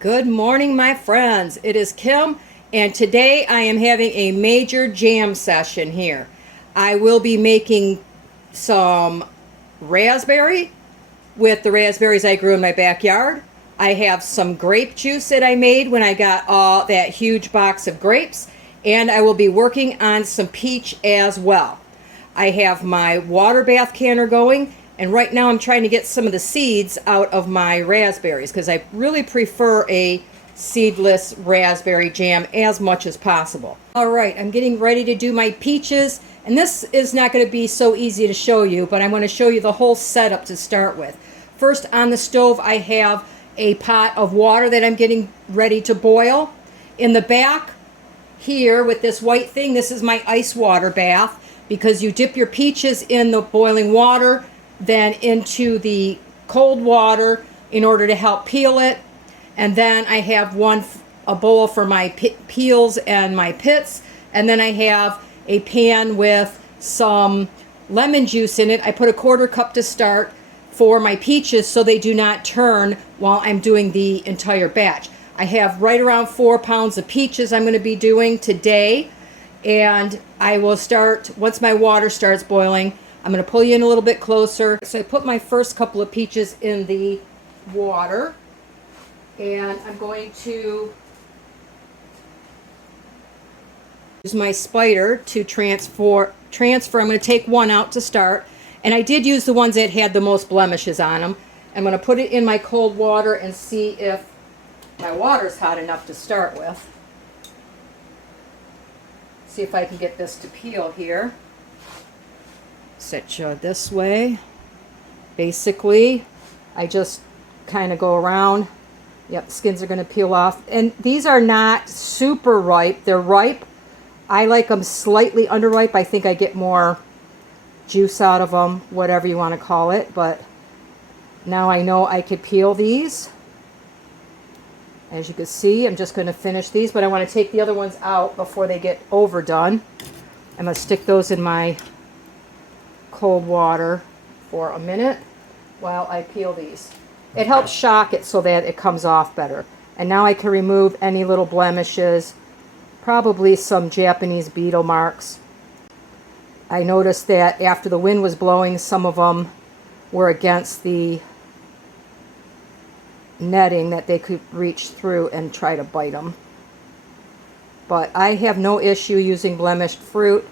Good morning, my friends. It is Kim, and today I am having a major jam session here. I will be making some raspberry with the raspberries I grew in my backyard. I have some grape juice that I made when I got all that huge box of grapes, and I will be working on some peach as well. I have my water bath canner going, and right now I'm trying to get some of the seeds out of my raspberries because I really prefer a seedless raspberry jam as much as possible. All right, I'm getting ready to do my peaches, and this is not going to be so easy to show you, but I'm going to show you the whole setup to start with. First, on the stove I have a pot of water that I'm getting ready to boil. In the back here with this white thing, this is my ice water bath, because you dip your peaches in the boiling water, then into the cold water in order to help peel it. And then I have a bowl for my peels and my pits. And then I have a pan with some lemon juice in it. I put a 1/4 cup to start for my peaches so they do not turn while I'm doing the entire batch. I have right around 4 pounds of peaches I'm going to be doing today. And I will start, once my water starts boiling, I'm going to pull you in a little bit closer. So I put my first couple of peaches in the water, and I'm going to use my spider to transfer. I'm going to take one out to start, and I did use the ones that had the most blemishes on them. I'm going to put it in my cold water and see if my water's hot enough to start with. See if I can get this to peel here. Set you this way. Basically, I just kind of go around. Yep, the skins are going to peel off. And these are not super ripe. They're ripe. I like them slightly underripe. I think I get more juice out of them, whatever you want to call it. But now I know I could peel these. As you can see, I'm just going to finish these, but I want to take the other ones out before they get overdone. I'm going to stick those in my cold water for a minute while I peel these. It helps shock it so that it comes off better. And now I can remove any little blemishes, probably some Japanese beetle marks. I noticed that after the wind was blowing, some of them were against the netting that they could reach through and try to bite them. But I have no issue using blemished fruit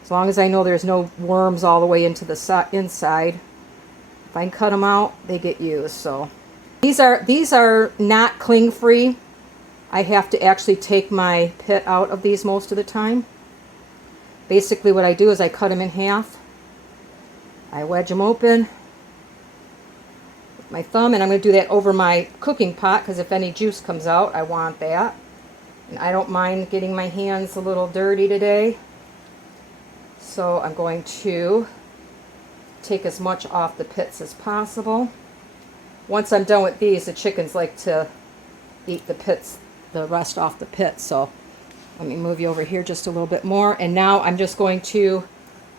as long as I know there's no worms all the way into the inside. If I can cut them out, they get used. So these are not cling free. I have to actually take my pit out of these most of the time. Basically what I do is I cut them in half. I wedge them open my thumb, and I'm going to do that over my cooking pot because if any juice comes out, I want that. And I don't mind getting my hands a little dirty today, so I'm going to take as much off the pits as possible. Once I'm done with these, the chickens like to eat the pits, the rest off the pits. So let me move you over here just a little bit more. And now I'm just going to,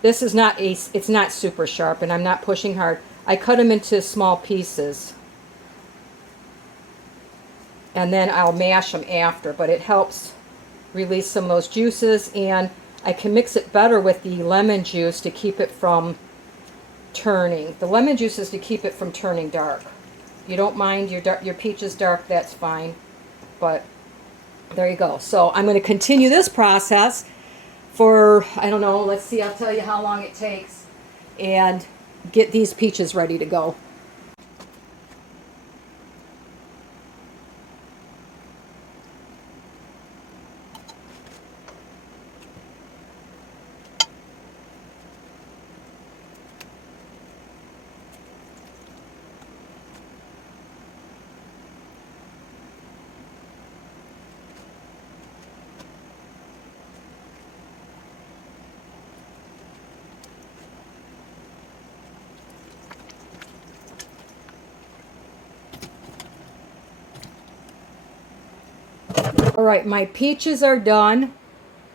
this is not it's not super sharp, and I'm not pushing hard. I cut them into small pieces, and then I'll mash them after, but it helps release some of those juices, and I can mix it better with the lemon juice to keep it from turning. The lemon juice is to keep it from turning dark. If you don't mind your peaches dark, that's fine, but there you go. So I'm going to continue this process for, I don't know, let's see, I'll tell you how long it takes, and get these peaches ready to go. All right, my peaches are done.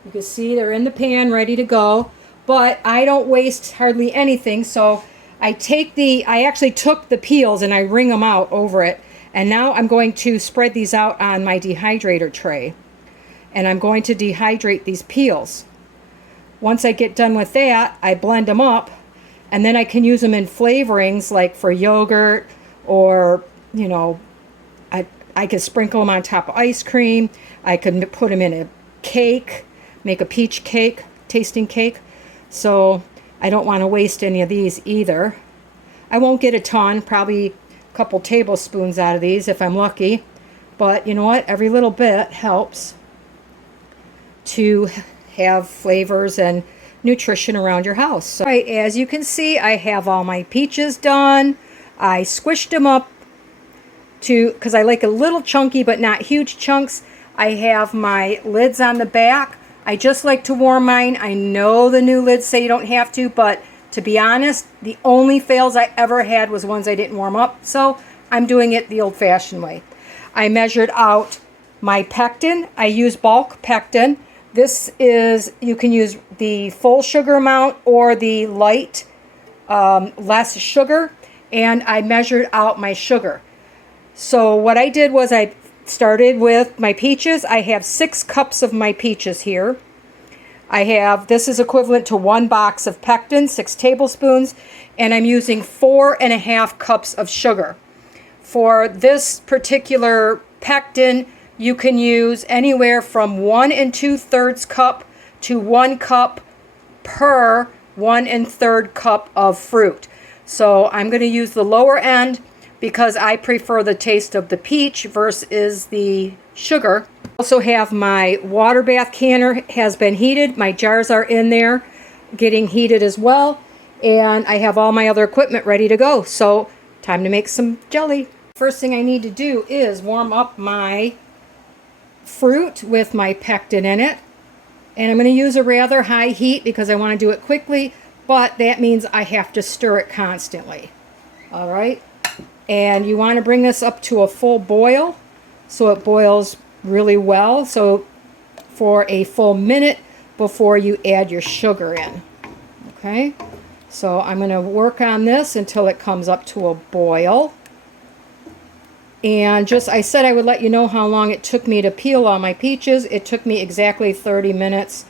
You can see they're in the pan ready to go, but I don't waste hardly anything, so I actually took the peels and I wring them out over it, And now I'm going to spread these out on my dehydrator tray. And I'm going to dehydrate these peels. Once I get done with that, I blend them up, and then I can use them in flavorings like for yogurt, or, you know, I could sprinkle them on top of ice cream. I could put them in a cake, make a peach cake, tasting cake. So I don't want to waste any of these either. I won't get a ton, probably a couple tablespoons out of these if I'm lucky. But you know what? Every little bit helps to have flavors and nutrition around your house. So, right, as you can see, I have all my peaches done. I squished them up because I like a little chunky but not huge chunks. I have my lids on the back. I just like to warm mine. I know the new lids say you don't have to, but to be honest, the only fails I ever had was ones I didn't warm up. So I'm doing it the old-fashioned way. I measured out my pectin. I use bulk pectin. This is, you can use the full sugar amount or the light, less sugar. And I measured out my sugar. So what I did was I started with my peaches. I have 6 cups of my peaches here. This is equivalent to 1 box of pectin, 6 tablespoons, and I'm using 4.5 cups of sugar. For this particular pectin, you can use anywhere from 1 2/3 cup to 1 cup per 1 1/3 cup of fruit. So I'm going to use the lower end because I prefer the taste of the peach versus the sugar. I also have my water bath canner has been heated. My jars are in there getting heated as well. And I have all my other equipment ready to go. So time to make some jelly. First thing I need to do is warm up my fruit with my pectin in it. And I'm going to use a rather high heat because I want to do it quickly. But that means I have to stir it constantly. All right. And you want to bring this up to a full boil so it boils really well. So for a full minute before you add your sugar in. Okay. So I'm going to work on this until it comes up to a boil. And I said I would let you know how long it took me to peel all my peaches. It took me exactly 30 minutes.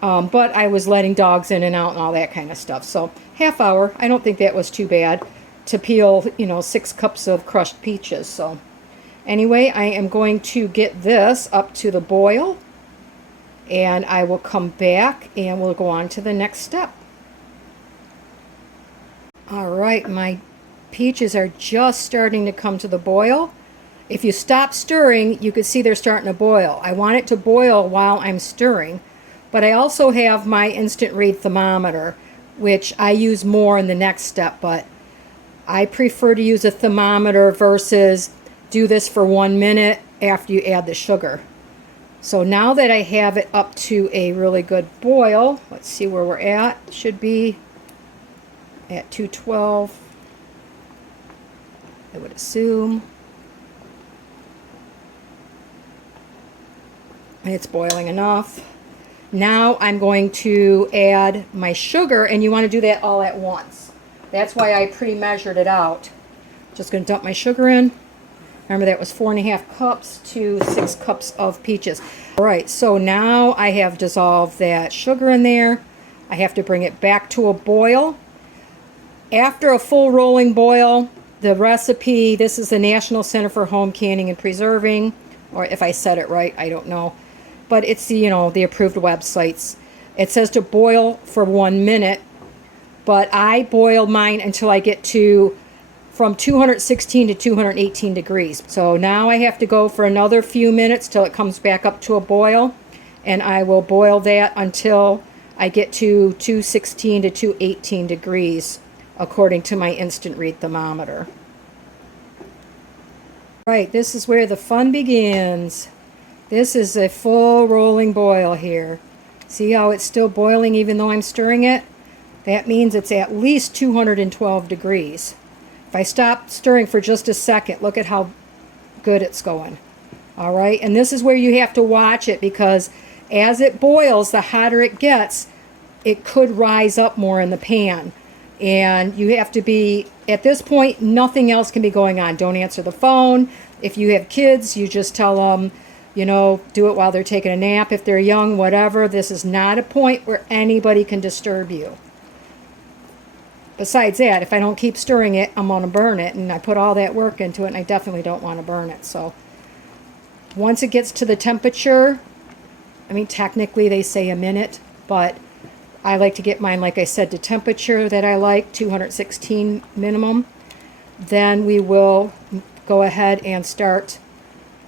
But I was letting dogs in and out and all that kind of stuff. So half hour, I don't think that was too bad to peel, 6 cups of crushed peaches. So anyway, I am going to get this up to the boil. And I will come back and we'll go on to the next step. All right, my peaches are just starting to come to the boil. If you stop stirring, you can see they're starting to boil. I want it to boil while I'm stirring. But I also have my instant read thermometer, which I use more in the next step, but I prefer to use a thermometer versus do this for 1 minute after you add the sugar. So now that I have it up to a really good boil, let's see where we're at. Should be at 212, I would assume. It's boiling enough. Now I'm going to add my sugar, and you want to do that all at once. That's why I pre-measured it out. Just going to dump my sugar in. Remember, that was 4.5 cups to 6 cups of peaches. All right, so now I have dissolved that sugar in there. I have to bring it back to a boil. After a full rolling boil, the recipe, this is the National Center for Home Canning and Preserving, or if I said it right, I don't know. But it's the approved websites. It says to boil for 1 minute, but I boil mine until I get to from 216 to 218 degrees. So now I have to go for another few minutes till it comes back up to a boil, and I will boil that until I get to 216 to 218 degrees according to my instant read thermometer. Right, this is where the fun begins. This is a full rolling boil here. See how it's still boiling even though I'm stirring it? That means it's at least 212 degrees. If I stop stirring for just a second, look at how good it's going. All right, and this is where you have to watch it, because as it boils, the hotter it gets, it could rise up more in the pan. And you have to be, at this point, nothing else can be going on. Don't answer the phone. If you have kids, you just tell them, you know, do it while they're taking a nap. If they're young, whatever. This is not a point where anybody can disturb you. Besides that, if I don't keep stirring it, I'm going to burn it. And I put all that work into it, and I definitely don't want to burn it. So once it gets to the temperature, I mean, technically they say a minute, but I like to get mine, like I said, to temperature that I like, 216 minimum. Then we will go ahead and start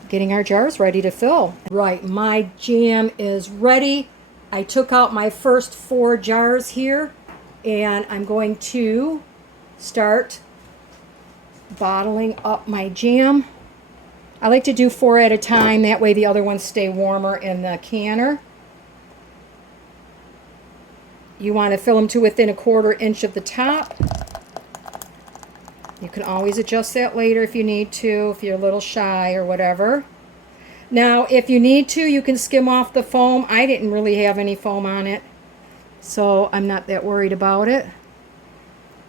getting our jars ready to fill. Right, my jam is ready. I took out my first 4 jars here, and I'm going to start bottling up my jam. I like to do 4 at a time, that way the other ones stay warmer in the canner. You want to fill them to within a 1/4 inch of the top. You can always adjust that later if you need to, if you're a little shy or whatever. Now, if you need to, you can skim off the foam. I didn't really have any foam on it, so I'm not that worried about it.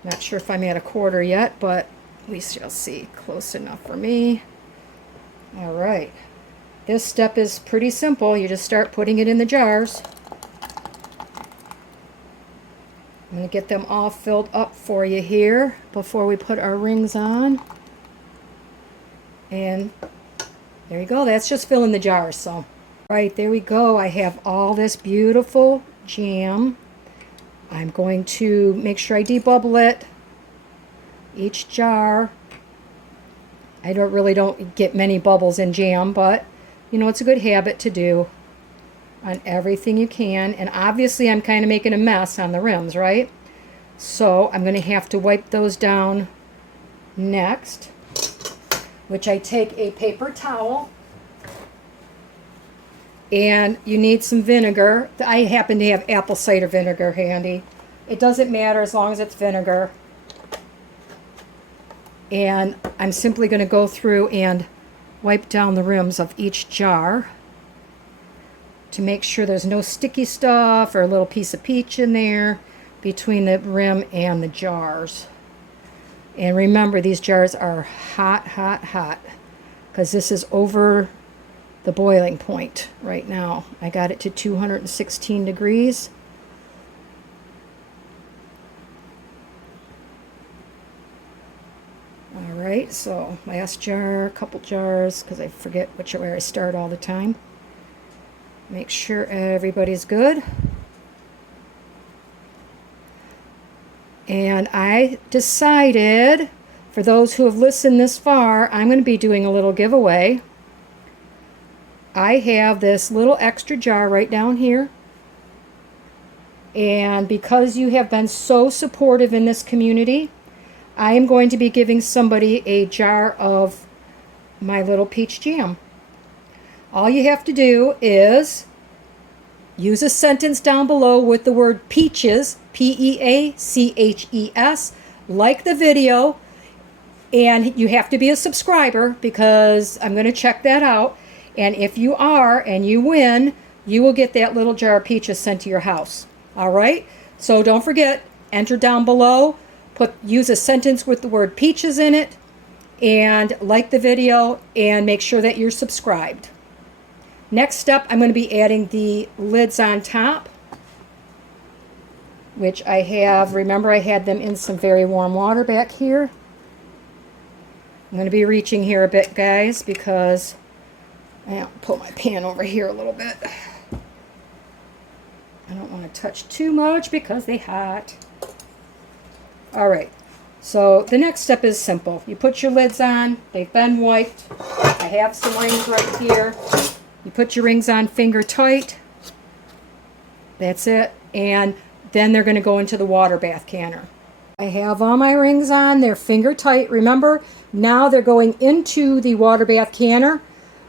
Not sure if I'm at a 1/4 yet, but we shall see. Close enough for me. All right. This step is pretty simple. You just start putting it in the jars. I'm going to get them all filled up for you here before we put our rings on. And there you go. That's just filling the jars. So, right, there we go. I have all this beautiful jam. I'm going to make sure I debubble it. Each jar. I don't get many bubbles in jam, but you know, it's a good habit to do on everything you can. And obviously I'm kind of making a mess on the rims, right? So I'm going to have to wipe those down next, which I take a paper towel, and you need some vinegar. I happen to have apple cider vinegar handy. It doesn't matter as long as it's vinegar. And I'm simply going to go through and wipe down the rims of each jar to make sure there's no sticky stuff or a little piece of peach in there between the rim and the jars. And remember, these jars are hot, hot, hot, because this is over the boiling point right now. I got it to 216 degrees. All right, so last jar, couple jars, because I forget which way I start all the time. Make sure everybody's good. And I decided, for those who have listened this far, I'm going to be doing a little giveaway. I have this little extra jar right down here. And because you have been so supportive in this community, I am going to be giving somebody a jar of my little peach jam. All you have to do is use a sentence down below with the word peaches, P-E-A-C-H-E-S, like the video, and you have to be a subscriber because I'm going to check that out. And if you are and you win, you will get that little jar of peaches sent to your house. All right? So don't forget, enter down below, use a sentence with the word peaches in it, and like the video, and make sure that you're subscribed. Next step, I'm going to be adding the lids on top, which I have. Remember, I had them in some very warm water back here. I'm going to be reaching here a bit, guys, because I'll pull my pan over here a little bit. I don't want to touch too much because they're hot. All right, so the next step is simple. You put your lids on. They've been wiped. I have some rings right here. You put your rings on finger tight. That's it. And then they're going to go into the water bath canner. I have all my rings on. They're finger tight. Remember, now they're going into the water bath canner.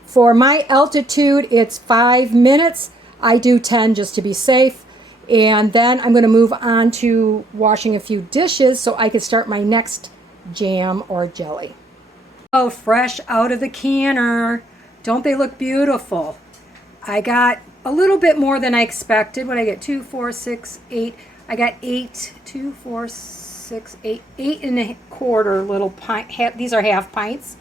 For my altitude, it's 5 minutes. I do 10 just to be safe. And then I'm going to move on to washing a few dishes so I can start my next jam or jelly. Oh, fresh out of the canner. Don't they look beautiful? I got a little bit more than I expected. What did I get? 2, 4, 6, 8. I got 8, 2, 4, 6, 8, 8 1/4 little pint. These are half pints.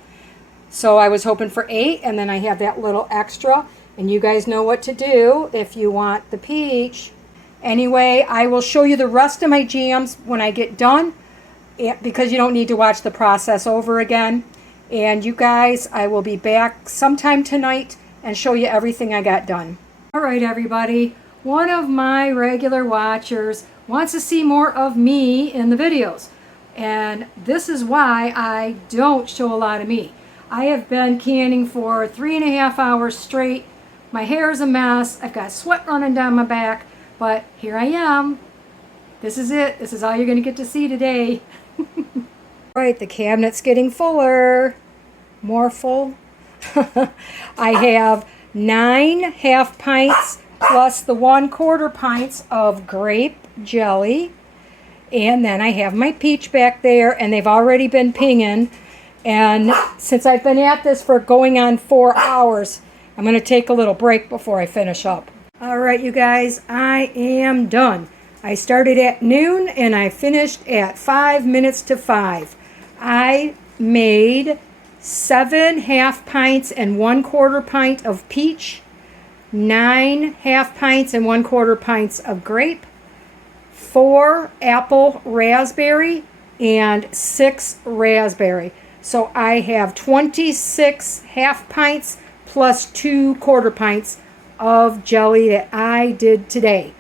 So I was hoping for 8, and then I have that little extra. And you guys know what to do if you want the peach. Anyway, I will show you the rest of my jams when I get done, because you don't need to watch the process over again. And you guys, I will be back sometime tonight and show you everything I got done. All right, everybody. One of my regular watchers wants to see more of me in the videos. And this is why I don't show a lot of me. I have been canning for 3.5 hours straight. My hair is a mess. I've got sweat running down my back. But here I am. This is it. This is all you're going to get to see today. All right, the cabinet's getting fuller. More full. I have 9 half pints plus the 1/4 pints of grape jelly. And then I have my peach back there, and they've already been pinging. And since I've been at this for going on 4 hours, I'm going to take a little break before I finish up. All right, you guys, I am done. I started at noon and I finished at 5 minutes to 5. I made 7 half pints and 1/4 pint of peach, 9 half pints and 1/4 pints of grape, 4 apple raspberry, and 6 raspberry. So I have 26 half pints plus 2 1/4 pints of jelly that I did today.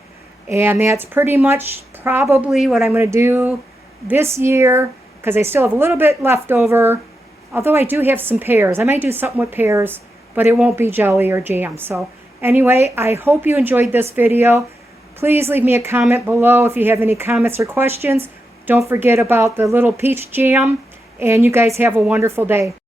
And that's pretty much probably what I'm going to do this year, because I still have a little bit left over. Although I do have some pears. I might do something with pears, but it won't be jelly or jam. So anyway, I hope you enjoyed this video. Please leave me a comment below if you have any comments or questions. Don't forget about the little peach jam. And you guys have a wonderful day.